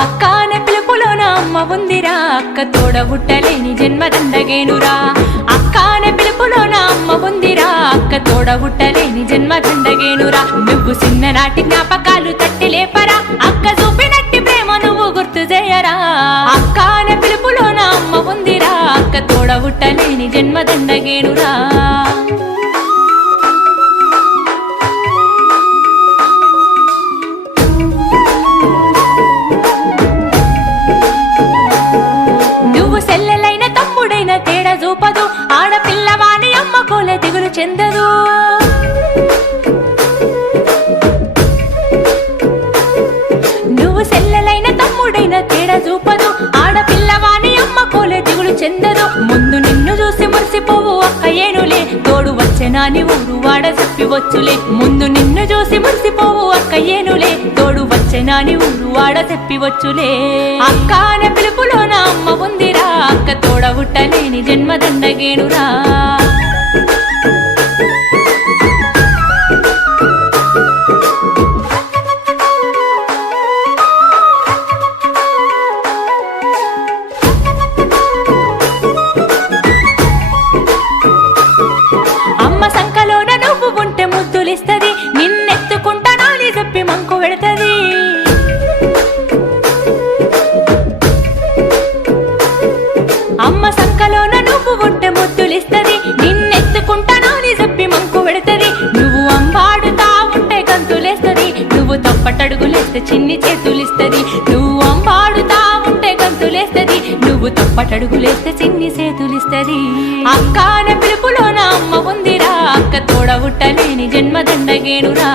అక్క అనే పిలుపులోన అమ్మ ఉందిరా, అక్క తోడబుట్టలేని జన్మదండగేనురా. అక్క అనే పిలుపులోన అమ్మ ఉందిరా, అక్క తోడబుట్టలేని జన్మదండగేనురా. నువ్వు చిన్ననాటి జ్ఞాపకాలు తట్టి లేపరా, అక్క చూపినట్టి ప్రేమ నువ్వు గుర్తు చేయరా. అక్క అనే పిలుపులోన అమ్మ ఉందిరా, అక్క తోడబుట్టలేని జన్మదండగేనురా. సెల్లెలైన తమ్ముడైన తేడా చూపదు, ఆడపిల్లవాని అమ్మ కోలే దిగులు చెందదు. నువ్వు సెల్లెలైన తమ్ముడైన తేడా చూపదు, ఆడపిల్లవాని అమ్మ కోలే దిగులు చెందదు. ముందు నిన్ను చూసి మురిసిపోవు అక్క ఏనులే, తోడు వచ్చెనాని ఊరు వాడ చెప్పివచ్చులే. ముందు నిన్ను చూసి మురిసిపోవు అక్క ఏనులే, తోడు వచ్చెనాని ఊరు వాడ చెప్పివచ్చులే. అక్క అనే పిలుపులోన అమ్మ ఉందిరా, అక్క తోడబుట్టలేని జన్మదండగేనురా. అమ్మ సంకలోన నువ్వు ఉంటే ముద్దులిస్తది, నిన్నెత్తుకుంటానని చెప్పి మంకు పెడతది. అమ్మ సంకలోన నువ్వు ఉంటే ముద్దులిస్తది, నిన్నెత్తుకుంటానని చెప్పి మంకు పెడతది. నువ్వు అంబాడుతా ఉంటే గంతులేస్తది, నువ్వు తప్పటడుగులేస్తే చిన్ని చేతులిస్తది. నువ్వు అంబాడుతా ఉంటే గంతులేస్తది, నువ్వు తప్పటడుగులేస్తే చిన్ని చేతులిస్తది. అక్క అనే పిలుపులోన అమ్మ ఉందిరా, అక్క తోడబుట్టలేని జన్మదండగేనురా.